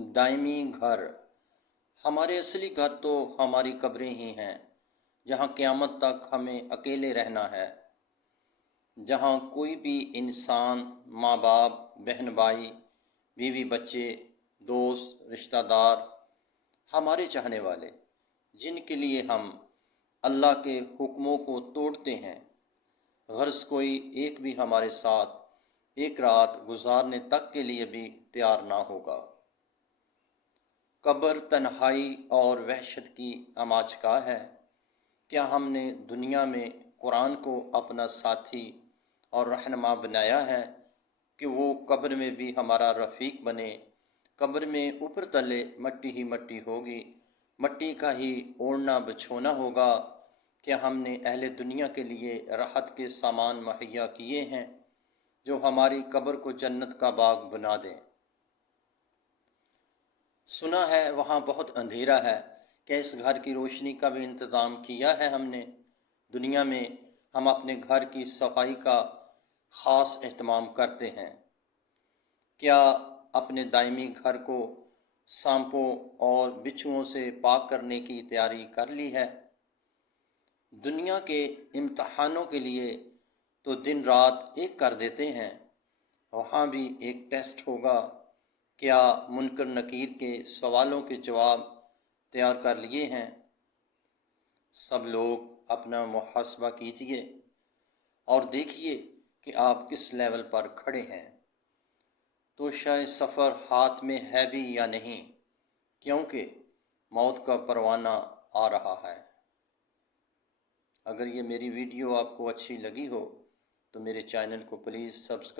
دائمی گھر۔ ہمارے اصلی گھر تو ہماری قبریں ہی ہیں، جہاں قیامت تک ہمیں اکیلے رہنا ہے، جہاں کوئی بھی انسان، ماں باپ، بہن بھائی، بیوی بچے، دوست، رشتہ دار، ہمارے چاہنے والے، جن کے لیے ہم اللہ کے حکموں کو توڑتے ہیں، غرض کوئی ایک بھی ہمارے ساتھ ایک رات گزارنے تک کے لیے بھی تیار نہ ہوگا۔ قبر تنہائی اور وحشت کی اماچکا ہے۔ کیا ہم نے دنیا میں قرآن کو اپنا ساتھی اور رہنما بنایا ہے کہ وہ قبر میں بھی ہمارا رفیق بنے؟ قبر میں اوپر تلے مٹی ہی مٹی ہوگی، مٹی کا ہی اوڑھنا بچھونا ہوگا۔ کیا ہم نے اہل دنیا کے لیے راحت کے سامان مہیا کیے ہیں جو ہماری قبر کو جنت کا باغ بنا دیں؟ سنا ہے وہاں بہت اندھیرا ہے، کیا اس گھر کی روشنی کا بھی انتظام کیا ہے ہم نے؟ دنیا میں ہم اپنے گھر کی صفائی کا خاص اہتمام کرتے ہیں۔ کیا اپنے دائمی گھر کو سانپوں اور بچھوؤں سے پاک کرنے کی تیاری کر لی ہے؟ دنیا کے امتحانوں کے لیے تو دن رات ایک کر دیتے ہیں، وہاں بھی ایک ٹیسٹ ہوگا۔ کیا منکر نکیر کے سوالوں کے جواب تیار کر لیے ہیں؟ سب لوگ اپنا محاسبہ کیجئے اور دیکھیے کہ آپ کس لیول پر کھڑے ہیں۔ تو شاید سفر ہاتھ میں ہے بھی یا نہیں، کیونکہ موت کا پروانہ آ رہا ہے۔ اگر یہ میری ویڈیو آپ کو اچھی لگی ہو تو میرے چینل کو پلیز سبسکرائب